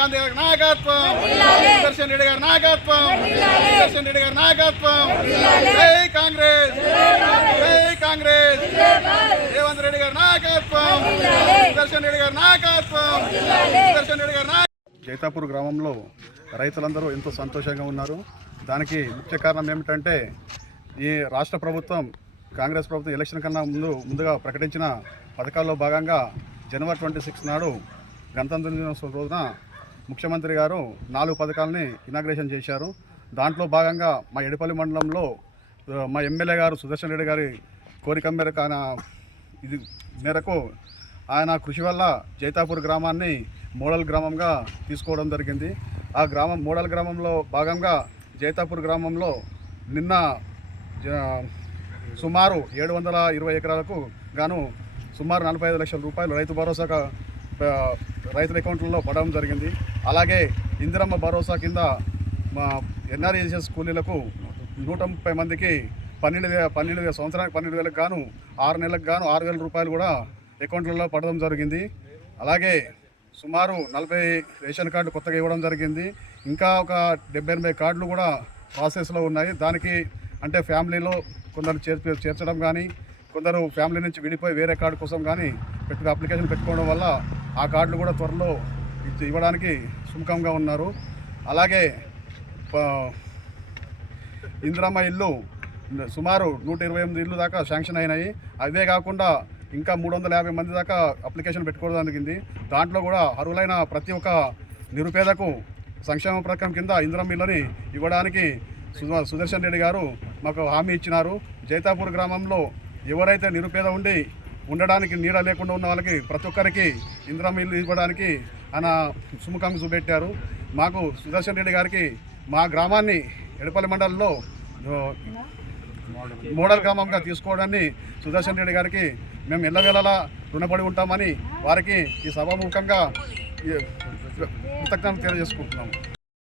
గాంధీ గారి నాయకత్వం, సుదర్శన్ రెడ్డి గారి నాయకత్వం, సుదర్శన్ రెడ్డి గారి నాయకత్వం. జై కాంగ్రెస్, జై కాంగ్రెస్. రేవంత్ రెడ్డి గారి నాయకత్వం, సుదర్శన్ రెడ్డి గారి నాయకత్వం, సుదర్శన్ రెడ్డి గారి నాయకత్వం. జైతాపూర్ గ్రామంలో రైతులందరూ ఎంతో సంతోషంగా ఉన్నారు. దానికి ముఖ్య కారణం ఏమిటంటే ఈ రాష్ట్ర ప్రభుత్వం కాంగ్రెస్ ప్రభుత్వం ఎలక్షన్ కన్నా ముందుగా ప్రకటించిన పథకాల్లో భాగంగా జనవరి 26 నాడు గణతంత్ర దినోత్సవం రోజున ముఖ్యమంత్రి గారు 4 పథకాలని ఇనాగ్రేషన్ చేశారు. దాంట్లో భాగంగా మా ఎడిపల్లి మండలంలో మా ఎమ్మెల్యే గారు సుదర్శన్ రెడ్డి గారి కోరిక మేరకు ఆయన కృషి వల్ల జైతాపూర్ గ్రామాన్ని మోడల్ గ్రామంగా తీసుకోవడం జరిగింది. ఆ గ్రామం మోడల్ గ్రామంలో భాగంగా జైతాపూర్ గ్రామంలో నిన్న సుమారు 720 ఎకరాలకు గాను సుమారు 45 లక్షల రూపాయలు రైతు భరోసా రైతుల అకౌంట్లలో పడడం జరిగింది. అలాగే ఇందిరమ్మ భరోసా కింద మా ఎన్ఆర్ఈఎస్ కూలీలకు 130 మందికి 12 సంవత్సరానికి 12,000 గాను 6 నెలలకు గాను 6,000 రూపాయలు కూడా అకౌంట్లలో పడడం జరిగింది. అలాగే సుమారు 40 రేషన్ కార్డు కొత్తగా ఇవ్వడం జరిగింది. ఇంకా ఒక 78 కార్డులు కూడా ప్రాసెస్లో ఉన్నాయి. దానికి అంటే ఫ్యామిలీలో కొందరు చేర్చడం కానీ, కొందరు ఫ్యామిలీ నుంచి విడిపోయి వేరే కార్డు కోసం కానీ అప్లికేషన్ పెట్టుకోవడం వల్ల ఆ కార్డులు కూడా త్వరలో ఇవ్వడానికి సుముఖంగా ఉన్నారు. అలాగే ఇందిరమ్మ ఇల్లు సుమారు 128 ఇళ్ళు దాకా శాంక్షన్ అయినాయి. అవే కాకుండా ఇంకా 350 మంది దాకా అప్లికేషన్ పెట్టుకోవడం జరిగింది. దాంట్లో కూడా అర్హులైన ప్రతి ఒక్క నిరుపేదకు సంక్షేమ పథకం కింద ఇందిరమ్మ ఇళ్ళని ఇవ్వడానికి సుదర్శన్ రెడ్డి గారు మాకు హామీ ఇచ్చినారు. జైతాపూర్ గ్రామంలో ఎవరైతే నిరుపేద ఉండడానికి నీడ లేకుండా ఉన్న వాళ్ళకి ప్రతి ఒక్కరికి ఇందిరమ్మ ఇల్లు ఇవ్వడానికి ఆయన సుముఖంగా చూపెట్టారు. మాకు సుదర్శన్ రెడ్డి గారికి మా గ్రామాన్ని ఎడపల్లి మండలంలో మోడల్ గ్రామంగా తీసుకోవడాన్ని సుదర్శన్ రెడ్డి గారికి మేము ఎల్లవేళలా రుణపడి ఉంటామని వారికి ఈ సభాముఖంగా కృతజ్ఞతలు తెలియజేసుకుంటున్నాము.